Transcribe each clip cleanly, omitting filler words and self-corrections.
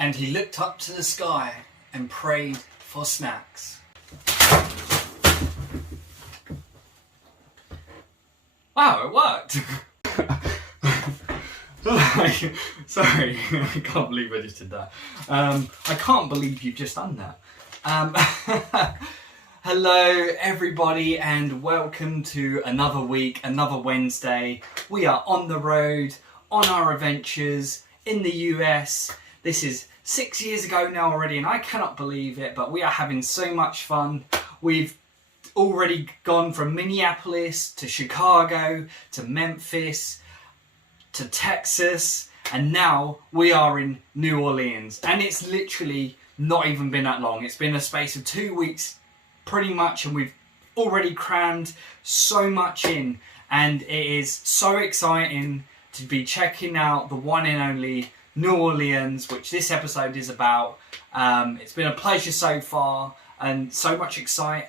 And he looked up to the sky and prayed for snacks. Wow, it worked! Sorry, I can't believe I just did that. I can't believe you've just done that. Hello everybody and welcome to another week, another Wednesday. We are on the road, on our adventures in the US. This is 6 years ago now already and I cannot believe it, but we are having so much fun. We've already gone from Minneapolis to Chicago to Memphis to Texas, and now we are in New Orleans, and it's literally not even been that long. It's been a space of 2 weeks pretty much, and we've already crammed so much in, and it is so exciting to be checking out the one and only New Orleans, which this episode is about. It's been a pleasure so far, and so much excite,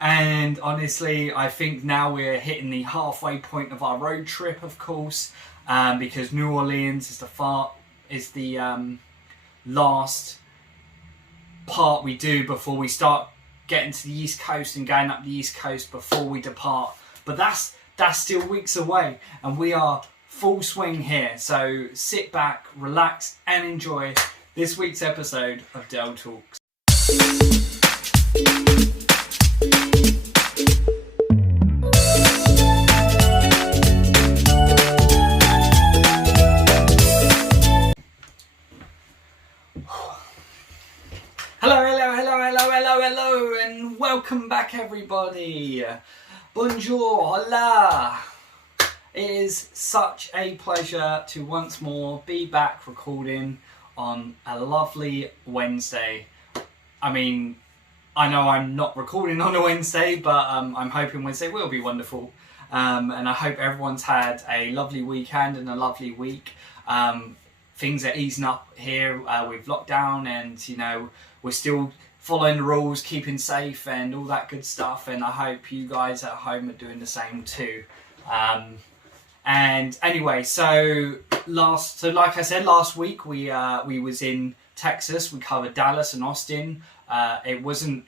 and honestly I think now we're hitting the halfway point of our road trip, of course, because New Orleans is the last part we do before we start getting to the East Coast and going up the East Coast before we depart. But that's still weeks away, and we are full swing here. So sit back, relax, and enjoy this week's episode of Dell Talks. Hello, and welcome back everybody. Bonjour, hola. It is such a pleasure to once more be back recording on a lovely Wednesday. I mean, I know I'm not recording on a Wednesday, but I'm hoping Wednesday will be wonderful. And I hope everyone's had a lovely weekend and a lovely week. Things are easing up here with lockdown, and you know, we're still following the rules, keeping safe and all that good stuff, and I hope you guys at home are doing the same too. And anyway, so like I said, last week we was in Texas. We covered Dallas and Austin. It wasn't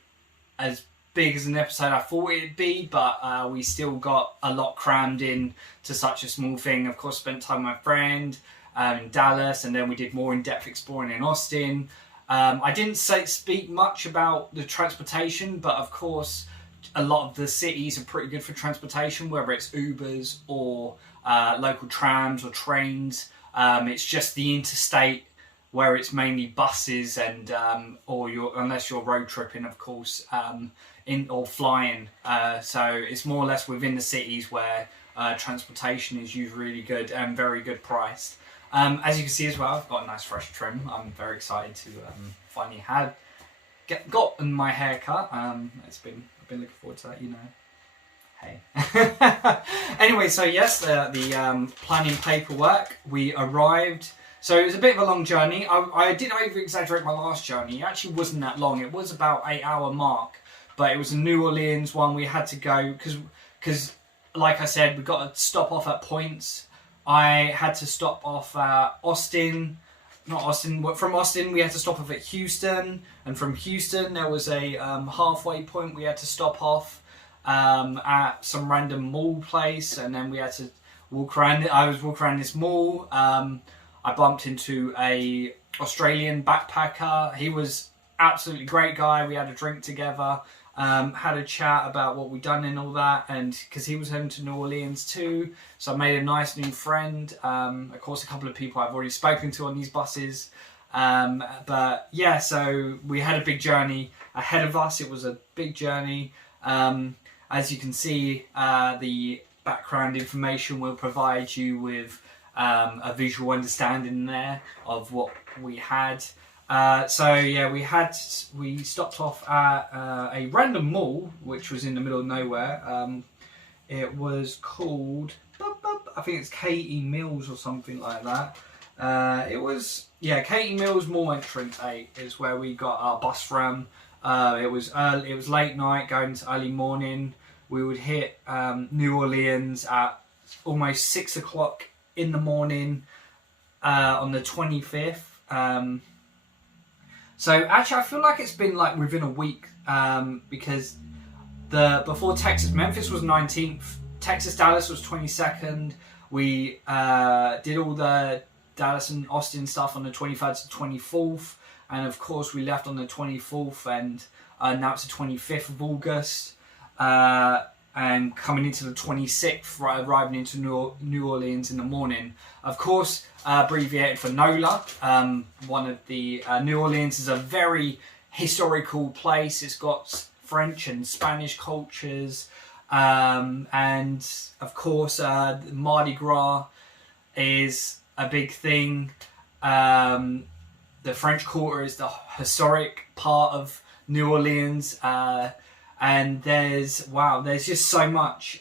as big as an episode I thought it'd be, but we still got a lot crammed in to such a small thing. Of course, spent time with my friend in Dallas, and then we did more in-depth exploring in Austin. I didn't speak much about the transportation, but of course a lot of the cities are pretty good for transportation, whether it's Ubers or local trams or trains. It's just the interstate where it's mainly buses and unless you're road tripping, of course, or flying. So it's more or less within the cities where transportation is usually really good and very good priced. As you can see as well, I've got a nice fresh trim. I'm very excited to finally gotten my haircut. I've been looking forward to that, you know. Hey. Anyway, so yes, the planning paperwork. We arrived. So it was a bit of a long journey. I did over-exaggerate my last journey. It actually wasn't that long. It was about 8-hour mark, but it was a New Orleans one. We had to go because, like I said, we got to stop off at points. I had to stop off at from Austin we had to stop off at Houston, and from Houston there was a halfway point we had to stop off at some random mall place, and then we had to walk around. I was walking around this mall. I bumped into a Australian backpacker. He was absolutely great guy. We had a drink together. Had a chat about what we'd done and all that, and because he was heading to New Orleans too, so I made a nice new friend. Of course, a couple of people I've already spoken to on these buses, but yeah, so we had a big journey ahead of us. It was a big journey. As you can see, the background information will provide you with a visual understanding there of what we had. So yeah, we stopped off at a random mall which was in the middle of nowhere. It was called, I think it's Katie Mills or something like that. It was, yeah, Katie Mills Mall Entrance 8 is where we got our bus from. It was late night going to early morning. We would hit New Orleans at almost 6 o'clock in the morning. on the 25th. So actually, I feel like it's been like within a week, because before Texas, Memphis was 19th, Texas Dallas was 22nd. We did all the Dallas and Austin stuff on the 23rd to 24th, and of course we left on the 24th, and now it's the 25th of August, and coming into the 26th, arriving into New Orleans in the morning. Of course, abbreviated for NOLA. One of the New Orleans is a very historical place. It's got French and Spanish cultures, and of course Mardi Gras is a big thing. The French Quarter is the historic part of New Orleans, and there's just so much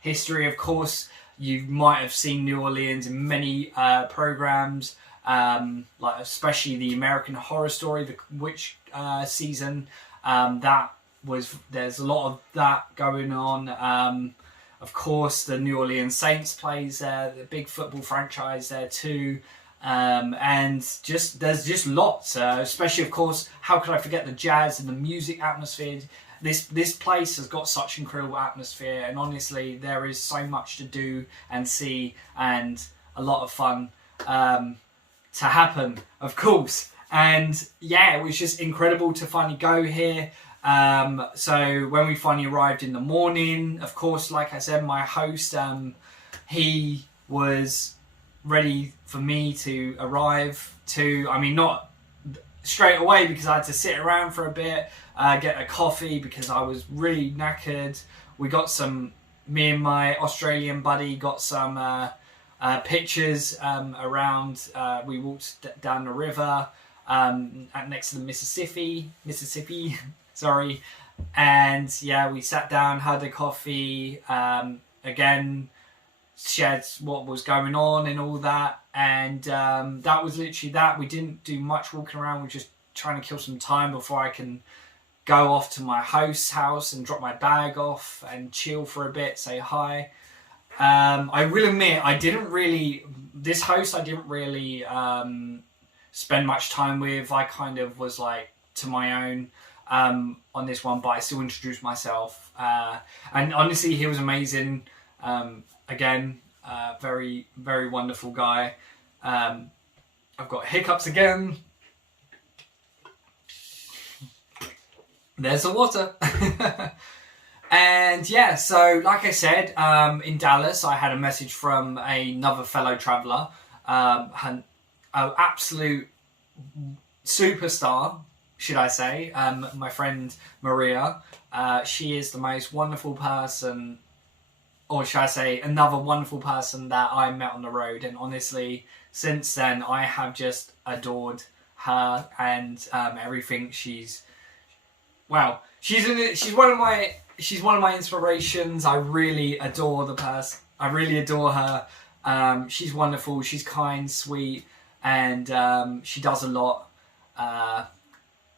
history. Of course, you might have seen New Orleans in many programs, like especially the American Horror Story, the witch season. There's a lot of that going on. Of course, the New Orleans Saints plays there, the big football franchise there too. And there's just lots, especially of course, how could I forget the jazz and the music atmosphere. This place has got such incredible atmosphere, and honestly there is so much to do and see, and a lot of fun to happen, of course. And yeah, it was just incredible to finally go here. So when we finally arrived in the morning, of course, like I said, my host, he was ready for me to arrive to, I mean, not straight away because I had to sit around for a bit, get a coffee because I was really knackered. We got me and my Australian buddy got some pictures around. We walked down the river next to the Mississippi, sorry. And yeah, we sat down, had a coffee, again, shared what was going on and all that. And that was literally that. We didn't do much walking around. We were just trying to kill some time before I can go off to my host's house and drop my bag off and chill for a bit, say hi. I will admit, this host I didn't really spend much time with. I kind of was like to my own on this one, but I still introduced myself. And honestly, he was amazing. Again, very, very wonderful guy. I've got hiccups again. There's the water. And yeah, so like I said, in Dallas, I had a message from another fellow traveller, an absolute superstar, should I say, my friend Maria. She is the most wonderful person, or should I say, another wonderful person that I met on the road. And honestly, since then, I have just adored her and everything. She's one of my inspirations. I really adore the person. I really adore her. She's wonderful. She's kind, sweet, and she does a lot.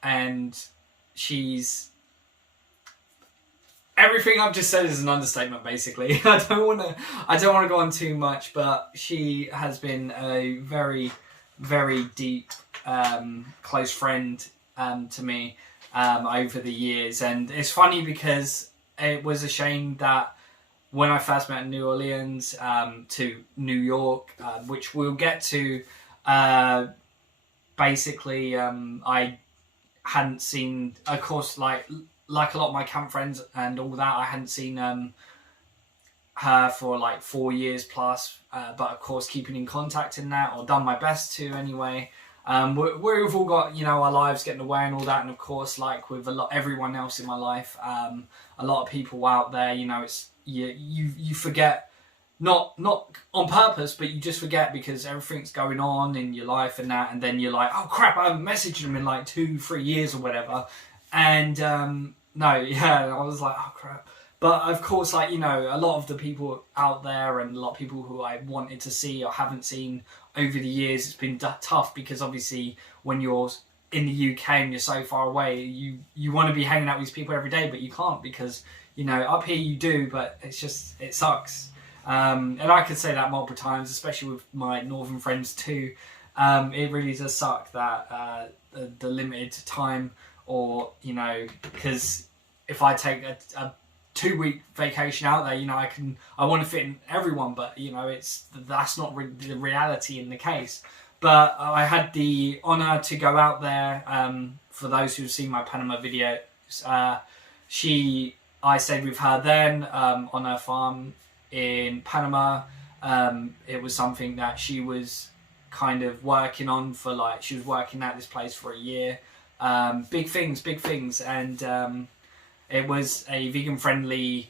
And she's everything I've just said is an understatement. Basically, I don't want to go on too much, but she has been a very, very deep, close friend to me over the years. And it's funny because it was a shame that when I first met in New Orleans to New York, which we'll get to, basically I hadn't seen, of course, like a lot of my camp friends and all that, I hadn't seen her for like 4 years plus, but of course keeping in contact in that, or done my best to anyway. We've all got, our lives getting away and all that, and of course, like with everyone else in my life, a lot of people out there, it's you forget, not on purpose, but you just forget because everything's going on in your life and that, and then you're like, oh crap, I haven't messaged them in like 2-3 years or whatever, and I was like, oh crap. But of course, like, a lot of the people out there and a lot of people who I wanted to see or haven't seen over the years, it's been tough because obviously when you're in the UK and you're so far away, you want to be hanging out with these people every day, but you can't because, up here you do, but it sucks. And I could say that multiple times, especially with my northern friends too. It really does suck that the limited time, or because if I take a 2-week vacation out there, I want to fit in everyone, but that's not the reality in the case. But I had the honor to go out there. For those who've seen my Panama videos, I stayed with her then on her farm in Panama. It was something that she was kind of working on for she was working at this place for a year. Big things, and it was a vegan friendly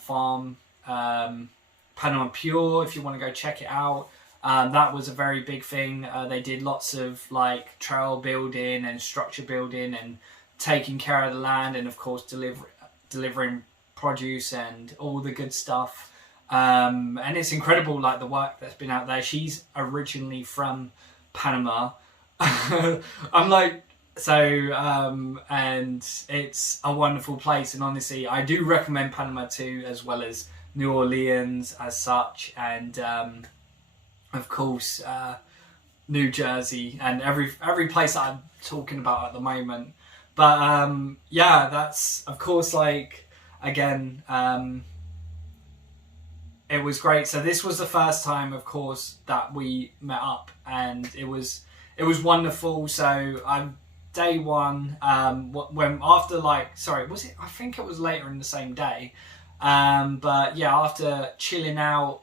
farm, Panama Pure, if you want to go check it out. That was a very big thing. They did lots of trail building and structure building and taking care of the land, and of course delivering produce and all the good stuff. And it's incredible, the work that's been out there. She's originally from Panama. And it's a wonderful place, and honestly I do recommend Panama too, as well as New Orleans as such, and of course New Jersey, and every place that I'm talking about at the moment. But yeah, that's of course again, it was great. So this was the first time, of course, that we met up, and it was wonderful. So day one, when after was it? I think it was later in the same day. But yeah, after chilling out,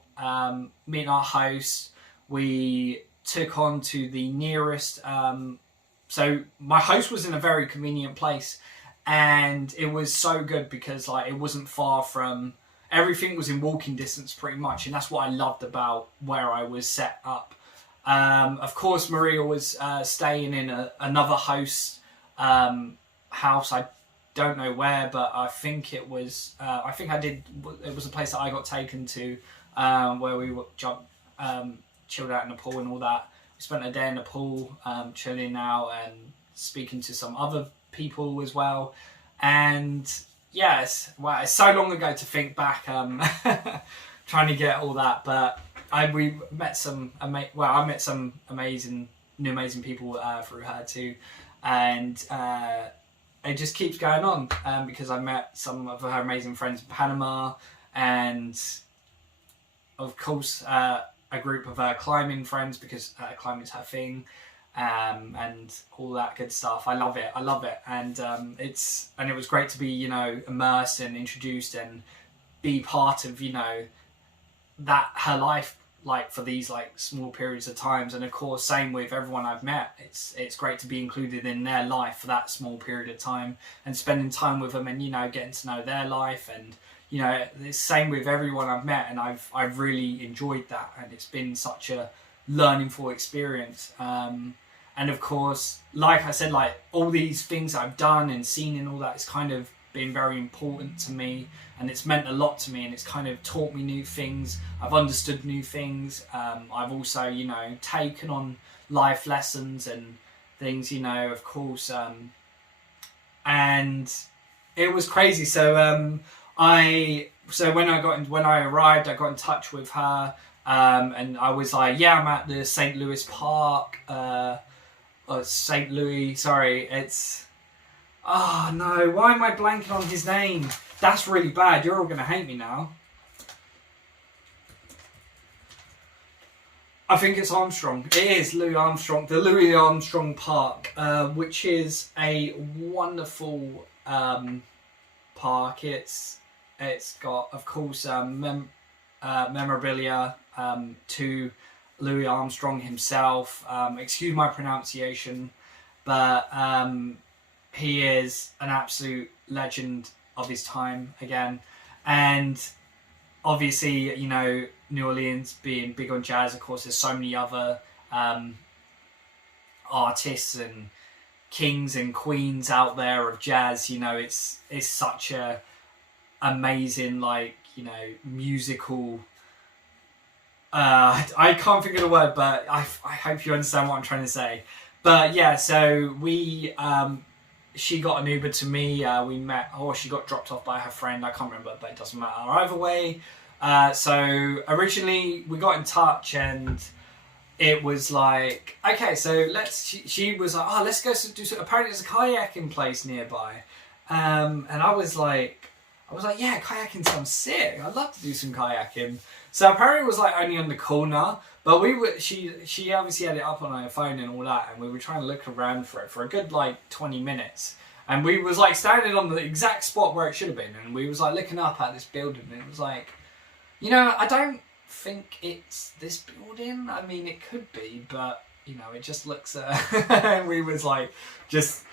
meeting our host, we took on to the nearest. So my host was in a very convenient place, and it was so good because it wasn't far from. Everything was in walking distance pretty much, and that's what I loved about where I was set up. Of course, Maria was staying in another host house. I don't know where, but I think it was. It was a place that I got taken to, where we chilled out in the pool and all that. We spent a day in the pool, chilling out and speaking to some other people as well. And yes, wow, it's so long ago to think back, trying to get all that, but. I met some amazing people through her too, and it just keeps going on because I met some of her amazing friends in Panama, and of course a group of her climbing friends, because climbing's her thing, and all that good stuff. I love it, and it was great to be immersed and introduced and be part of that her life for these small periods of times. And of course same with everyone I've met, it's great to be included in their life for that small period of time and spending time with them, and getting to know their life, and it's same with everyone I've met, and I've really enjoyed that, and it's been such a learningful experience. And of course, like I said, all these things I've done and seen and all that, it's kind of been very important to me, and it's meant a lot to me, and it's kind of taught me new things. I've understood new things. I've also taken on life lessons and things, of course, and it was crazy. So when I arrived, I got in touch with her, and I was I'm at the St. Louis Park, St. Louis, sorry, it's oh no, why am I blanking on his name? That's really bad. You're all going to hate me now. I think it's Armstrong. It is Louis Armstrong. The Louis Armstrong Park, which is a wonderful park. It's got, of course, memorabilia to Louis Armstrong himself. Excuse my pronunciation, but he is an absolute legend of his time again. And obviously, New Orleans being big on jazz, of course, there's so many other artists and kings and queens out there of jazz. It's such a amazing, musical, I can't think of the word, but I hope you understand what I'm trying to say. But yeah, so we she got an Uber to me. We met, or she got dropped off by her friend. I can't remember, but it doesn't matter. Either way, So originally we got in touch and it was like, okay, so she was like, oh, let's go do some, apparently there's a kayaking place nearby. And I was like, yeah, kayaking sounds sick. I'd love to do some kayaking. So apparently it was like only on the corner, but she obviously had it up on her phone and all that, and we were trying to look around for it for a good like 20 minutes. And we was like standing on the exact spot where it should have been, and we was like looking up at this building, and it was like, I don't think it's this building. I mean, it could be, but it just looks. We was like just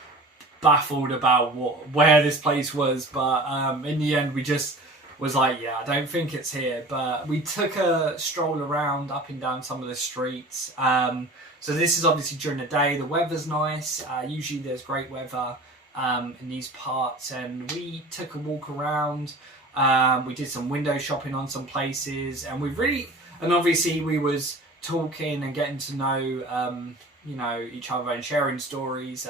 baffled about where this place was, but in the end, we just was like, yeah, I don't think it's here. But we took a stroll around up and down some of the streets. So this is obviously during the day. The weather's nice. Usually, there's great weather in these parts, and we took a walk around. We did some window shopping on some places, and and obviously we was talking and getting to know, each other and sharing stories.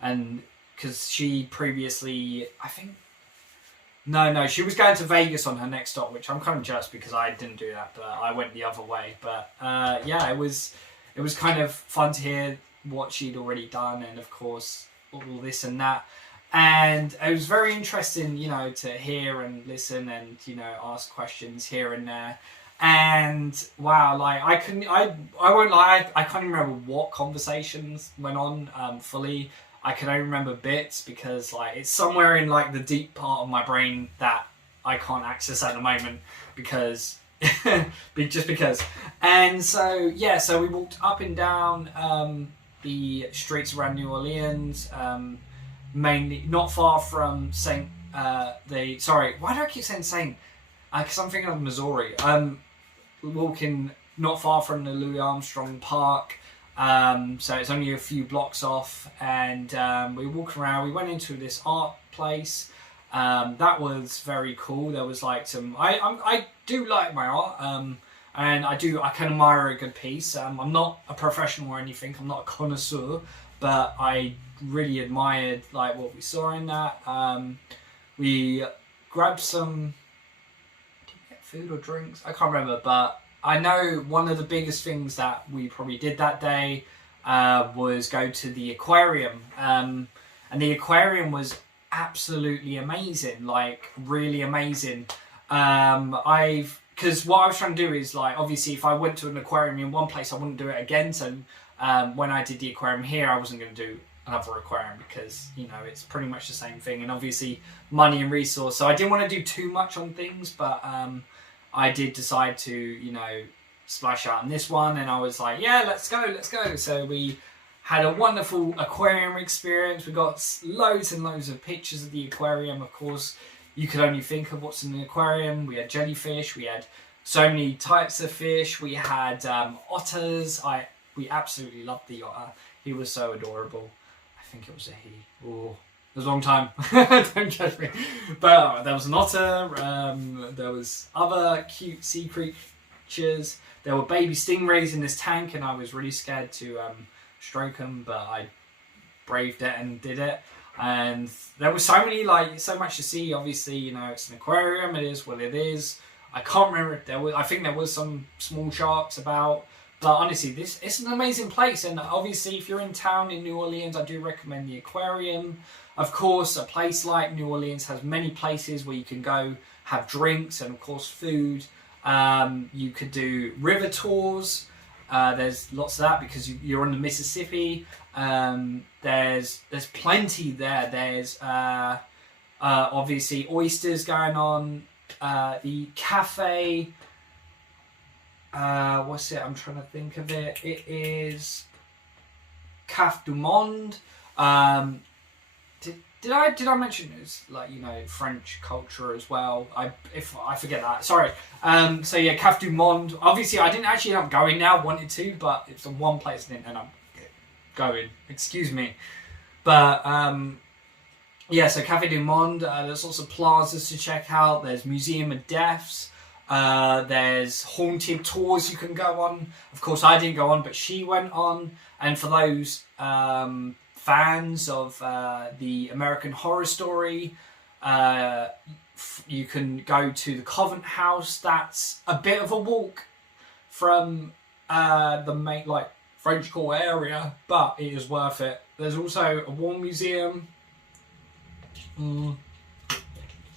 And because she previously, I think, she was going to Vegas on her next stop, which I'm kind of jealous because I didn't do that, but I went the other way. But yeah, it was kind of fun to hear what she'd already done, and of course all this and that. And it was very interesting, to hear and listen and, ask questions here and there. And wow, like I won't lie, I can't even remember what conversations went on fully. I can only remember bits because like it's somewhere in like the deep part of my brain that I can't access at the moment because just because. And so yeah, so we walked up and down the streets around New Orleans. Mainly not far from why do I keep saying Saint? Because I'm thinking of Missouri. Walking not far from the Louis Armstrong Park, so it's only a few blocks off, and we walked around. We went into this art place. That was very cool. There was like some. I do like my art, and I can admire a good piece. I'm not a professional or anything. I'm not a connoisseur, but I really admired like what we saw in that. We grabbed some. Did we get food or drinks? I can't remember, but I know one of the biggest things that we probably did that day was go to the aquarium, and the aquarium was absolutely amazing, like really amazing. Because what I was trying to do is like obviously if I went to an aquarium in one place, I wouldn't do it again. So when I did the aquarium here, I wasn't going to do another aquarium because it's pretty much the same thing, and obviously money and resource. So I didn't want to do too much on things, but I did decide to splash out on this one, and I was like, yeah, let's go. So we had a wonderful aquarium experience. We got loads and loads of pictures of the aquarium. Of course, you could only think of what's in the aquarium. We had jellyfish. We had so many types of fish. We had otters. We absolutely loved the otter. He was so adorable. I think it was a he. Oh, it was a long time. Don't judge me. But there was an otter. There was other cute sea creatures. There were baby stingrays in this tank, and I was really scared to stroke them, but I braved it and did it. And there was so much to see. Obviously, it's an aquarium. It is what it is. I can't remember if there was. I think there was some small sharks about. But honestly, it's an amazing place, and obviously if you're in town in New Orleans, I do recommend the aquarium. Of course, a place like New Orleans has many places where you can go have drinks and of course food. You could do river tours. There's lots of that because you're on the Mississippi. There's plenty there. There's obviously oysters going on. The cafe. What's it? I'm trying to think of it. It is Caf du Monde. Did I mention it's like French culture as well? If I forget that, sorry. So yeah, Caf du Monde. Obviously, I didn't actually end up going now. Wanted to, but it's the one place I didn't end up going. Excuse me, but yeah. So Cafe du Monde. There's lots of plazas to check out. There's Museum of Deaths. There's haunted tours you can go on. Of course, I didn't go on, but she went on. And for those fans of the American Horror Story you can go to the Coven house. That's a bit of a walk from the main like French Quarter area, but it is worth it. There's also a war museum, and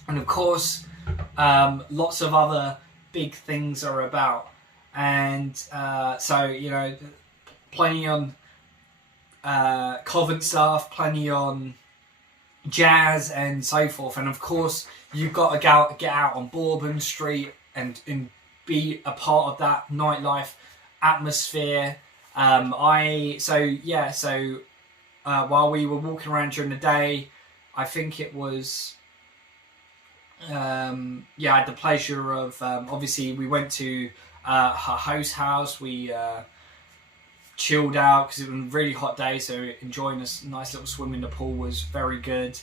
of course lots of other big things are about, and so you know, plenty on Coven stuff, plenty on jazz and so forth, and of course you've got to get out on Bourbon Street and be a part of that nightlife atmosphere. While we were walking around during the day, I think it was I had the pleasure of obviously we went to her house. We chilled out because it was a really hot day, so enjoying a nice little swim in the pool was very good.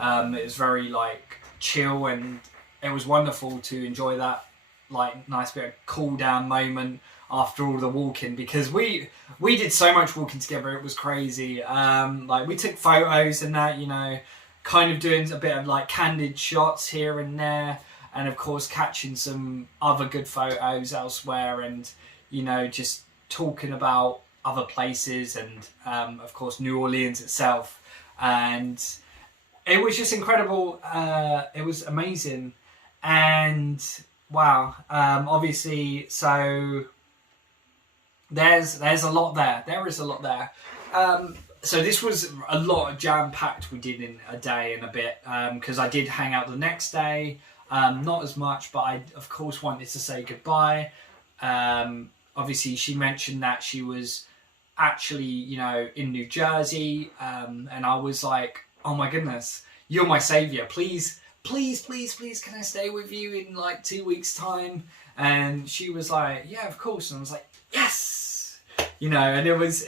It was very like chill, and it was wonderful to enjoy that like nice bit of cool down moment after all the walking, because we did so much walking together. It was crazy. Like we took photos and that, you know, kind of doing a bit of like candid shots here and there, and of course catching some other good photos elsewhere, and you know, just talking about other places, and of course New Orleans itself. And it was just incredible. It was amazing. And wow, obviously, so there's a lot there. There is a lot there. So this was a lot of jam-packed we did in a day and a bit, because I did hang out the next day. Not as much, but I, of course, wanted to say goodbye. Obviously, she mentioned that she was actually, you know, in New Jersey, and I was like, oh my goodness, you're my savior. Please, please, please, please, can I stay with you in like 2 weeks' time? And she was like, yeah, of course. And I was like, yes, you know. And it worked.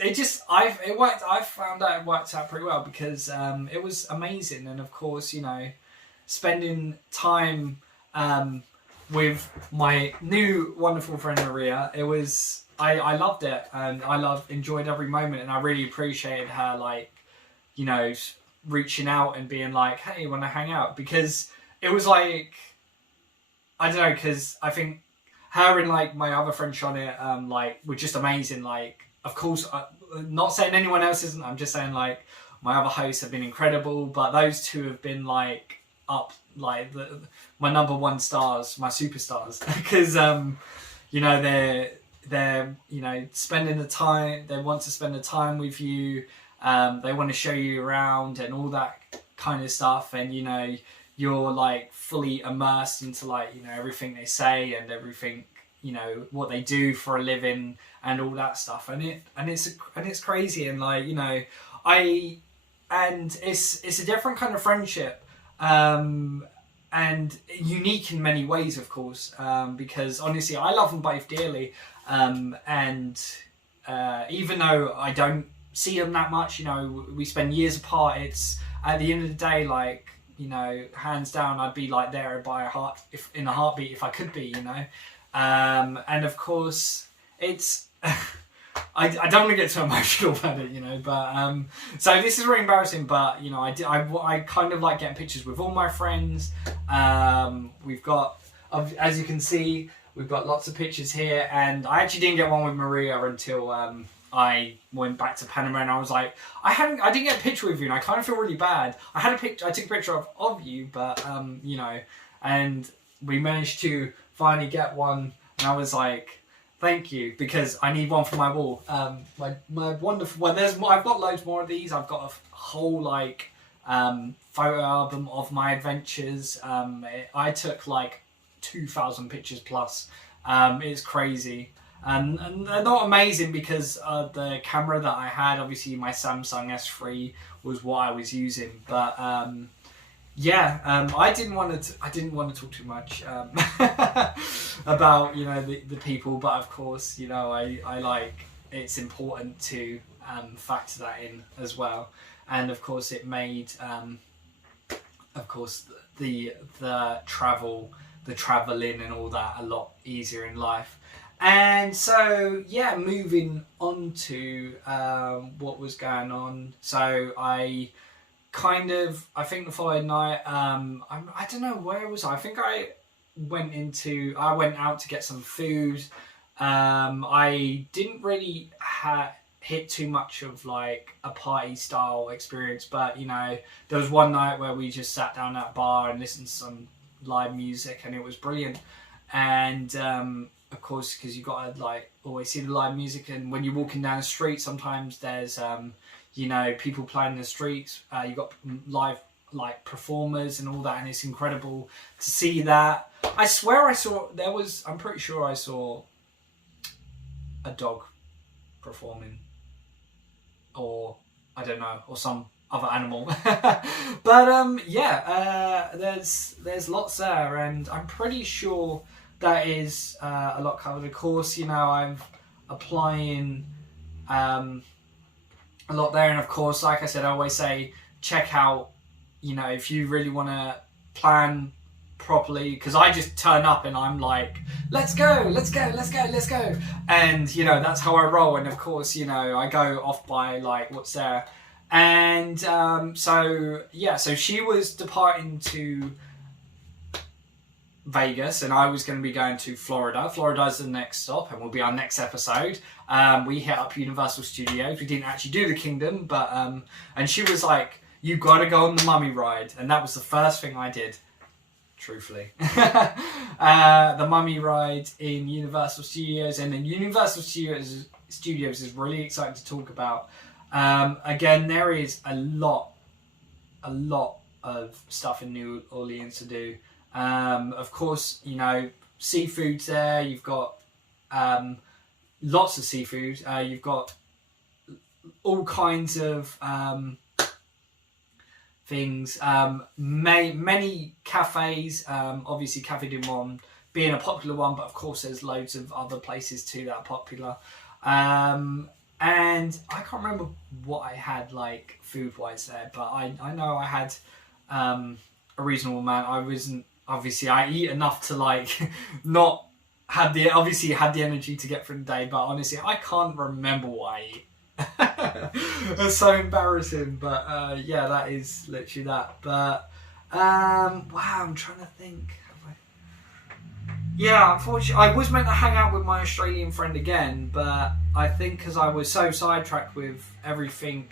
I found out it worked out pretty well, because it was amazing. And of course, you know, spending time with my new wonderful friend Maria, it was, I loved it, and I enjoyed every moment, and I really appreciated her, like, you know, reaching out and being like, hey, want to hang out? Because it was like, I don't know, because I think her and like my other friend Shonit, like, were just amazing. Like, of course, not saying anyone else isn't, I'm just saying like my other hosts have been incredible, but those two have been like up, like my number one stars, my superstars, because you know, they're you know, spending the time, they want to spend the time with you, they want to show you around and all that kind of stuff, and you know, you're like fully immersed into like, you know, everything they say and everything, you know, what they do for a living and all that stuff, and it's crazy. And like, you know, it's a different kind of friendship, and unique in many ways, of course, because honestly I love them both dearly, and even though I don't see them that much, you know, we spend years apart, it's at the end of the day, like, you know, hands down, I'd be like there in a heartbeat if I could be, you know. And of course, it's I don't want to get too emotional about it, you know, but so this is really embarrassing, but you know, I kind of like getting pictures with all my friends. We've got, as you can see, we've got lots of pictures here, and I actually didn't get one with Maria until I went back to Panama, and I was like, I didn't get a picture with you, and I kind of feel really bad. I took a picture of you, but you know, and we managed to finally get one, and I was like, thank you, because I need one for my wall. My wonderful, well, I've got loads more of these. I've got a whole like photo album of my adventures. I took like 2,000 pictures plus. It's crazy. And they're not amazing because the camera that I had, obviously my Samsung S20 was what I was using. But yeah, I didn't want to talk too much about, you know, the people. But of course, you know, I like, it's important to factor that in as well. And of course, it made of course the traveling and all that a lot easier in life. And so, yeah, moving on to what was going on. So I I think the following night, I don't know where was I think I went out to get some food. I didn't really hit too much of like a party style experience, but you know, there was one night where we just sat down at a bar and listened to some live music, and it was brilliant. And of course, because you got to like always see the live music, and when you're walking down the street, sometimes there's you know, people playing in the streets. You got live like performers and all that, and it's incredible to see that. I swear I'm pretty sure I saw a dog performing, or I don't know, or some other animal. But yeah, there's lots there, and I'm pretty sure that is a lot covered. Of course, you know, I'm applying a lot there, and of course, like I said, I always say check out, you know, if you really want to plan properly, because I just turn up and I'm like, let's go, and you know, that's how I roll. And of course, you know, I go off by like what's there. And so yeah, so she was departing to Vegas, and I was going to be going to Florida. Florida's the next stop, and will be our next episode. We hit up Universal Studios. We didn't actually do the Kingdom, but and she was like, you got to go on the Mummy ride, and that was the first thing I did, truthfully. The Mummy ride in Universal Studios, and then Universal Studios is really exciting to talk about. Again, there is a lot of stuff in New Orleans to do. Of course, you know, seafood's there. You've got lots of seafood. You've got all kinds of things. Many cafes. Obviously, Café du Monde being a popular one, but of course, there's loads of other places too that are popular. And I can't remember what I had like food-wise there, but I know I had a reasonable amount. Obviously, I eat enough to like not have the energy to get through the day, but honestly, I can't remember what I eat. It's so embarrassing, but yeah, that is literally that. But wow, I'm trying to think. Yeah, unfortunately, I was meant to hang out with my Australian friend again, but I think because I was so sidetracked with everything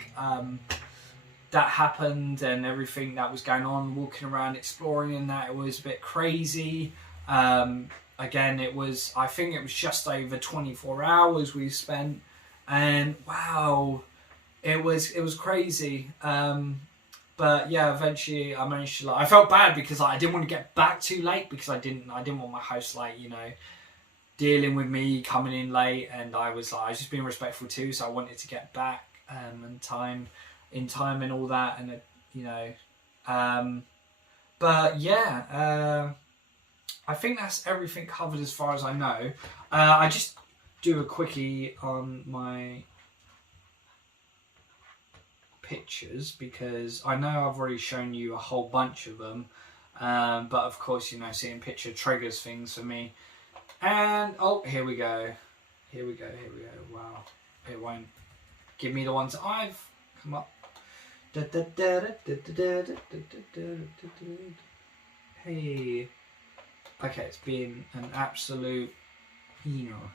that happened and everything that was going on, walking around, exploring, and that, it was a bit crazy. Again, I think it was just over 24 hours we spent, and wow, it was crazy. But yeah, eventually I managed to. I felt bad because I didn't want to get back too late, because I didn't want my host like, you know, dealing with me coming in late, and I was just being respectful too. So I wanted to get back in time and all that, and you know, but yeah, I think that's everything covered as far as I know. I just do a quickie on my pictures, because I know I've already shown you a whole bunch of them, but of course, you know, seeing picture triggers things for me. And oh, here we go. Wow, it won't give me the ones I've come up. Hey, okay, it's been an absolute, you know.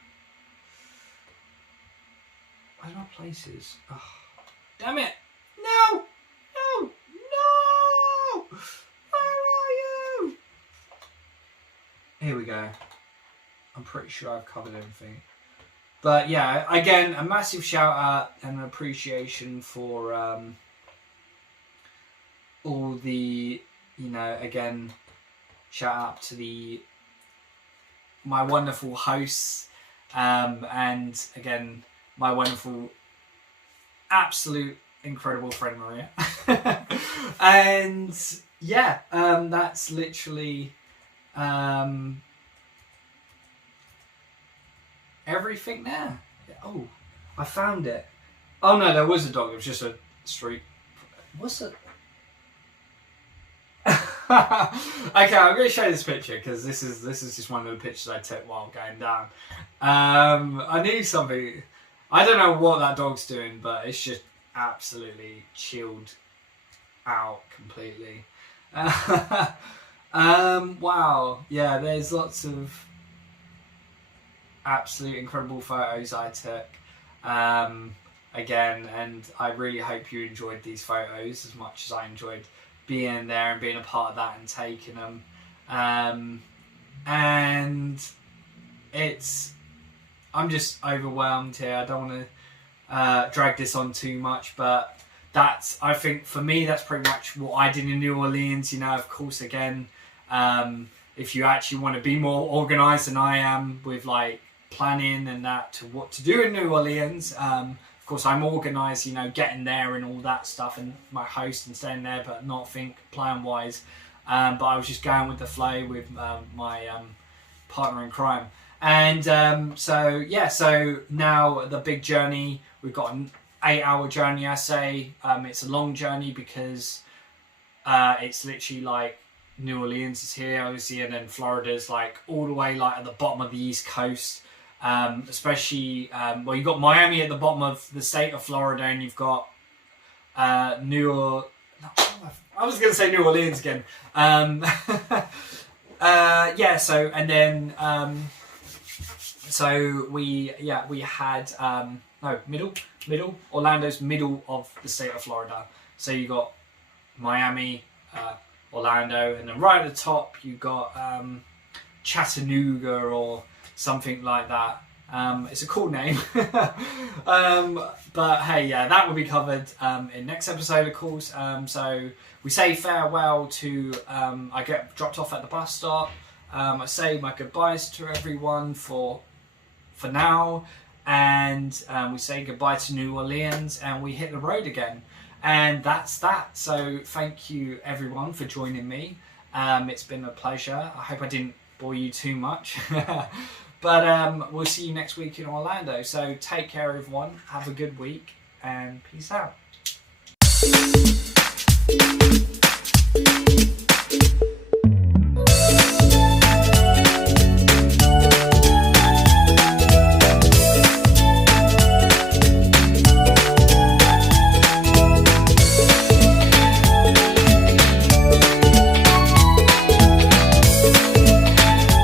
Where's my places? Oh, damn it! No! Where are you? Here we go. I'm pretty sure I've covered everything. But yeah, again, a massive shout out and an appreciation for all the, you know, again, shout out to my wonderful hosts, and again, my wonderful, absolute, incredible friend Maria. And yeah, that's literally everything there. Oh, I found it. Oh no, there was a dog. It was just a street. What's it? Okay, I'm going to show you this picture, because this is just one of the pictures I took while going down. I knew something. I don't know what that dog's doing, but it's just absolutely chilled out completely. Wow, yeah, there's lots of absolute incredible photos I took again, and I really hope you enjoyed these photos as much as I enjoyed being there and being a part of that and taking them. And I'm just overwhelmed here. I don't want to drag this on too much, but I think for me that's pretty much what I did in New Orleans. You know, of course, again, if you actually want to be more organized than I am with like planning and that to what to do in New Orleans, of course I'm organized, you know, getting there and all that stuff, and my host and staying there, but not think plan wise. But I was just going with the flow with my partner in crime. And so now the big journey, we've got an 8-hour journey, I say. It's a long journey because it's literally like New Orleans is here, obviously, and then Florida's like all the way like at the bottom of the East Coast. Especially, well, you've got Miami at the bottom of the state of Florida, and you've got I was going to say New Orleans again. Yeah, so, and then, so we had, middle, Orlando's middle of the state of Florida. So you got Miami, Orlando, and then right at the top you got Chattanooga or something like that. It's a cool name. But hey, yeah, that will be covered in next episode, of course. So we say farewell to, I get dropped off at the bus stop. I say my goodbyes to everyone for now. And we say goodbye to New Orleans and we hit the road again. And that's that. So thank you everyone for joining me. It's been a pleasure. I hope I didn't bore you too much. But we'll see you next week in Orlando. So take care everyone. Have a good week and peace out.